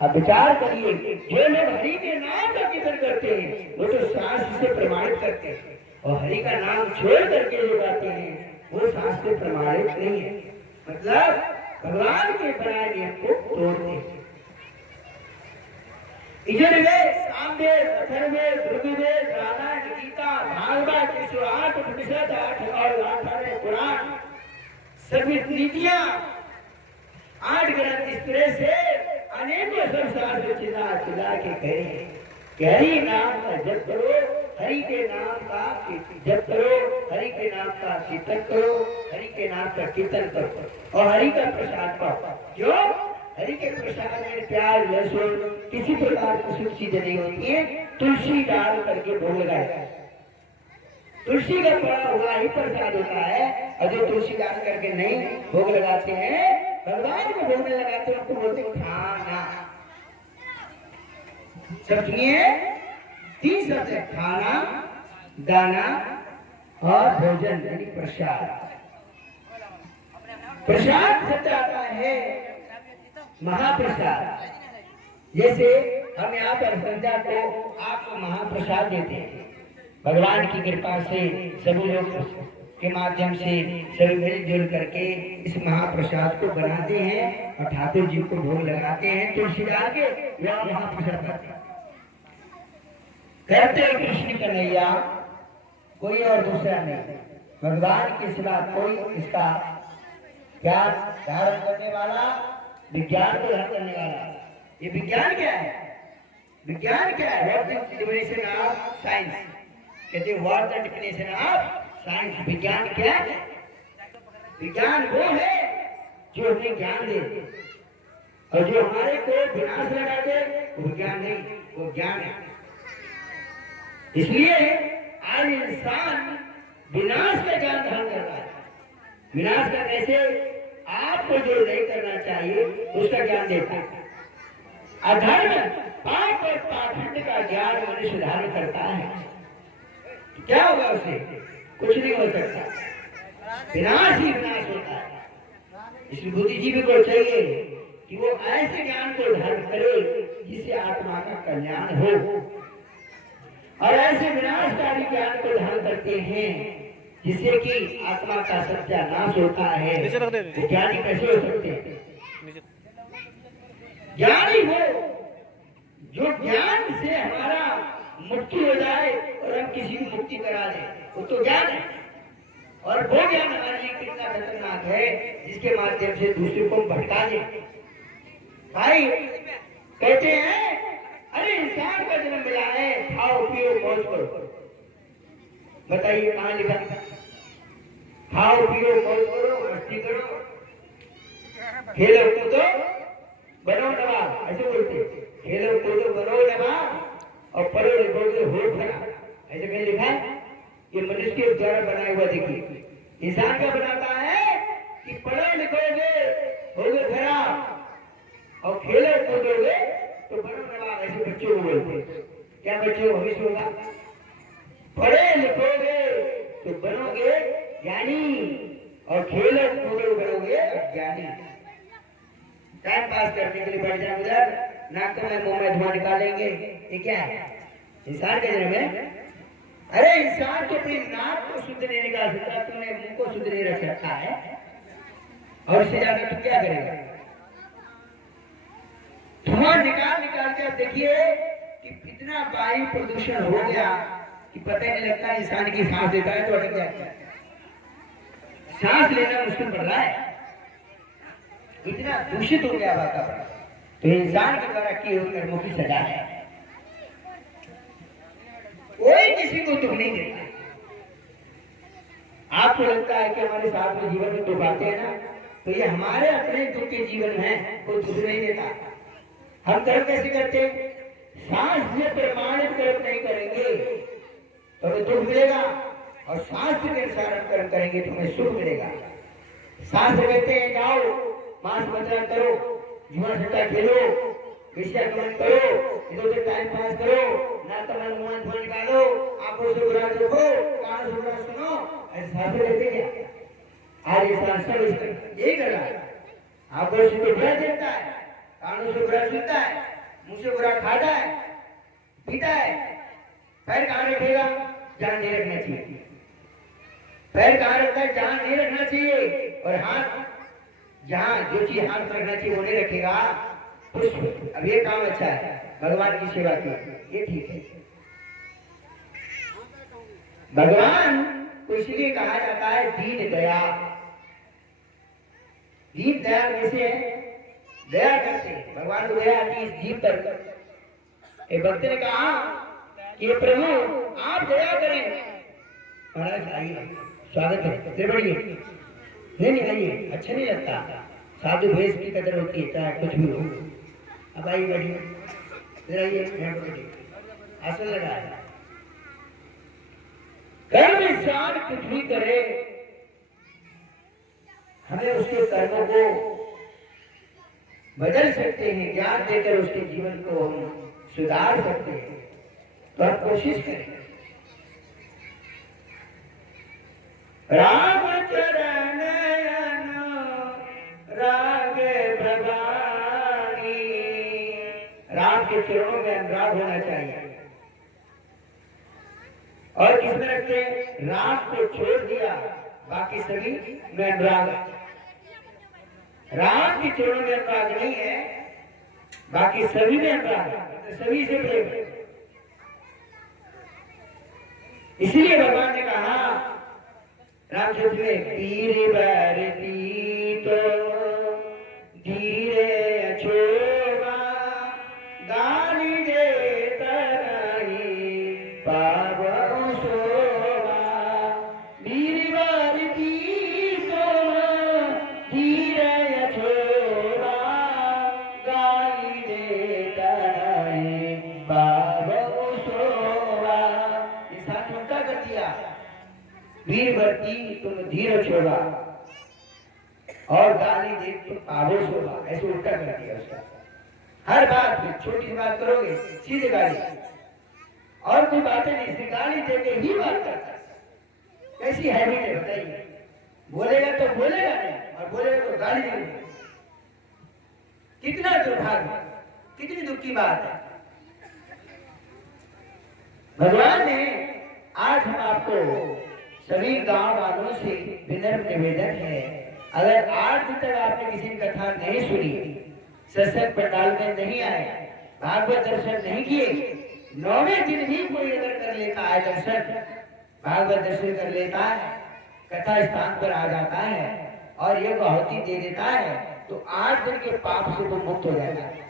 अब विचार करिए, जो लोग हरि के नाम का कीर्तन करते हैं वो तो शास्त्र से प्रमाणित करते हैं, और हरि का नाम छोड़ करके जो गाते हैं वो शास्त्र से प्रमाणित नहीं है। मतलब भगवान के बनाए नियम को तोड़ते हैं। यजुर्वेद, सामवेद, अथर्ववेद, ऋग्वेद, रामायण, गीता, भागवत, 108 उपनिषद, 8 और 18 पुराण, सभी नीतियां, 8 ग्रंथ, इस तरह से अनेकों सब शास्त्र चिल्ला चिल्ला के कहे कि हरि नाम का जप करो, हरि के नाम का जप करो, हरि के नाम का कीर्तन करो, हरि के नाम का कीर्तन करो और हरि का प्रसाद पाओ। क्यों? हरि के प्रसाद में प्याज, लहसुन, किसी प्रकार की शुभ चीजें नहीं होती है। तुलसी डाल करके भोग लगाए, तुलसी का पड़ा हुआ ही प्रसाद होता है। और जो तुलसी डाल करके नहीं भोग लगाते हैं, भगवान को भोग लगाते हैं, उनको बोलते खाना। समझिए, 3 शब्द है, खाना, दाना और भोजन यानी प्रसाद। प्रसाद शब्द आता है महाप्रसाद। जैसे हम यहाँ पर संध्या को आपको महाप्रसाद देते हैं, भगवान की कृपा से सभी लोग के माध्यम से सभी मिलजुल करके इस महाप्रसाद को बनाते हैं और ठाकुर जी को भोग लगाते हैं। तुलसी डाल के यह महाप्रसाद करते हैं। कृष्ण कन्हैया, कोई और दूसरा नहीं, भगवान के सिवा कोई इसका ज्ञान धारण करने वाला, विज्ञान को धारण करने वाला। ये विज्ञान क्या है? विज्ञान क्या है? What is definition of science? कहते हैं what the definition of science. विज्ञान क्या है? विज्ञान वो है जो हमें ज्ञान दे, और जो हमारे को विनाश लगा दे वो विज्ञान नहीं, वो ज्ञान है। इसलिए आज इंसान विनाश का ज्ञान धारण कर रहा है। विनाश का कैसे? आपको जो नहीं करना चाहिए उसका ज्ञान देता है। अधर्म, पाप और पाखंड का ज्ञान मनुष्य धारण करता है, क्या होगा उसे? कुछ नहीं हो सकता, विनाश ही विनाश होता है। इसलिए बुद्धिजीवी को चाहिए कि वो ऐसे ज्ञान को धारण करे जिससे आत्मा का कल्याण हो, और ऐसे विनाशकारी ज्ञान को धारण करते हैं जिससे कि आत्मा का सत्यानाश होता है। ज्ञानी कैसे हो सकते हैं? ज्ञानी हो जो ज्ञान से हमारा मुक्ति हो जाए और हम किसी की मुक्ति करा दें, वो तो ज्ञान है। और वो ज्ञान हमारे लिए कितना खतरनाक है जिसके माध्यम से दूसरे को भटका दे। भाई कहते हैं अरे इंसान का जन्म मिला है, खाओ पियो मौज करो। बताइए कहाँ लिखा? खाओ पियो मौज करो, मस्ती करो, खेलो कूदो बनो नवाब, ऐसे बोलते। खेलो कूदो बनो नवाब और पढ़ो लिखोगे हो खराब, ऐसे कहीं लिखा है? ये मनुष्य के द्वारा बनाया हुआ। देखिए इंसान का बनाता है कि पढ़ो लिखोगे होगे खराब और खेलो कूदोगे तो बनो नवाब, ऐसे बच्चों को बोलते। क्या बच्चों को भविष्य होगा? पढ़े लिखोगे तो बनोगे ज्ञानी और खेलो कूदो बनोगे ज्ञानी। टाइम पास करने के लिए बैठ जाए उधर, नाक में मुंह में धुआं निकालेंगे, ये क्या है? इंसान का जन्म है। अरे इंसान तो अपनी नाक को शुद्ध नहीं निकाल सकता, तुमने मुंह को शुद्ध नहीं रख रखा है, और इससे ज्यादा तुम क्या करेगा? धुआं निकाल निकाल के देखिए कि कितना वायु प्रदूषण हो गया कि पता नहीं लगता। इंसान की सांस लेता है तो अटक जाता है, सांस लेना मुश्किल पड़ रहा है, इतना दूषित हो गया वातावरण। तो इंसान के द्वारा किए हुए कर्मों की सजा है। कोई किसी को दुख नहीं देता। आपको लगता है कि हमारे साथ में जीवन में दुख आते हैं ना, तो ये हमारे अपने दुख के जीवन में कोई दुख नहीं देता। हम कर्म कैसे करते? सांस से प्रमाणित कर्म नहीं करेंगे तो हमें दुख मिलेगा, और शास्त्र के अनुसार हम कर्म करेंगे तो हमें सुख मिलेगा। शास्त्र कहते हैं जाओ मांस मदिरा करो, जुआ सट्टा खेलो, विषयागमन करो, इधर उधर टाइम पास करो, ना तमन मुंह धुआं निकालो, आंखों से बुरा देखो, कान से बुरा सुनो, ऐसे शास्त्र कहते क्या? आज ये शास्त्र यही कर रहा है। आंखों से तो बुरा देखता है, कानों से बुरा सुनता है, मुंह से बुरा खाता है, पीता है। पैर कहाँ रखेगा? जहाँ नहीं रखना चाहिए। पैर कहाँ रखता है? जहाँ नहीं रखना चाहिए। और हाथ जहाँ जो चीज हाथ में रखना चाहिए वो नहीं रखेगा। पुष्प, अब ये काम अच्छा है, भगवान की सेवा की, ये ठीक है। भगवान को इसीलिए कहा जाता है दीन दया। दीन दया कैसे है? दया करते हैं, भगवान को दया आती इस जीव पर। एक भक्त ने कहा कि प्रभु आप दया करें। महाराज आइए, स्वागत है, त्रिवेणी। नहीं आइए, अच्छा नहीं लगता, साधु भेष की कदर होती है चाहे कुछ भी हो। अब आइए, बैठिए, आइए, आसन लगाए। कर्म इंसान कुछ भी करे, हमें उसके कर्मों को बदल सकते हैं, ज्ञान देकर उसके जीवन को हम सुधार सकते हैं। तो आप कोशिश करें। राम चरण राग भगवानी, राम के चरणों में अनुराग होना चाहिए। और किसमें रखते हैं? राम को छोड़ दिया, बाकी सभी में अनुराग। राम के चरणों में अनुराग नहीं है, बाकी सभी में अनुराग है, सभी से प्रेम है। इसीलिए भगवान ने कहा रामचंद्र में, पीर बरती तो धीरे अछोगा, गाली देता नहीं पावो सोगा। पीर बरती तो धीरे अछोगा, गाली देता नहीं पावो सोगा। ये साथ उल्टा कर दिया, वीर भरती तुम धीर छोड़ा और गाली दे तुम पावो छोड़ा, ऐसे उल्टा कर दिया उसका। हर बात में छोटी सी बात करोगे सीधे गाली, और कोई बातें नहीं, सिर्फ गाली देके ही बात करता है। कैसी हैबिट है बताइए? बोलेगा तो बोलेगा नहीं, और बोलेगा तो गाली देगा। कितना दुर्भाग्य, कितनी दुख की बात है। भगवान ने आज हम आपको सभी गांव वालों से विनम्र निवेदन है, अगर आज तक आपने किसी कथा नहीं सुनी, सत्संग पंडाल में नहीं आए, भागवत दर्शन नहीं किए, 9वें दिन भी कोई अगर कर लेता है दर्शन, भागवत दर्शन कर लेता है, कथा स्थान पर आ जाता है और ये आहुति दे देता है, तो 8 दिन के पाप से वो मुक्त हो जाता है।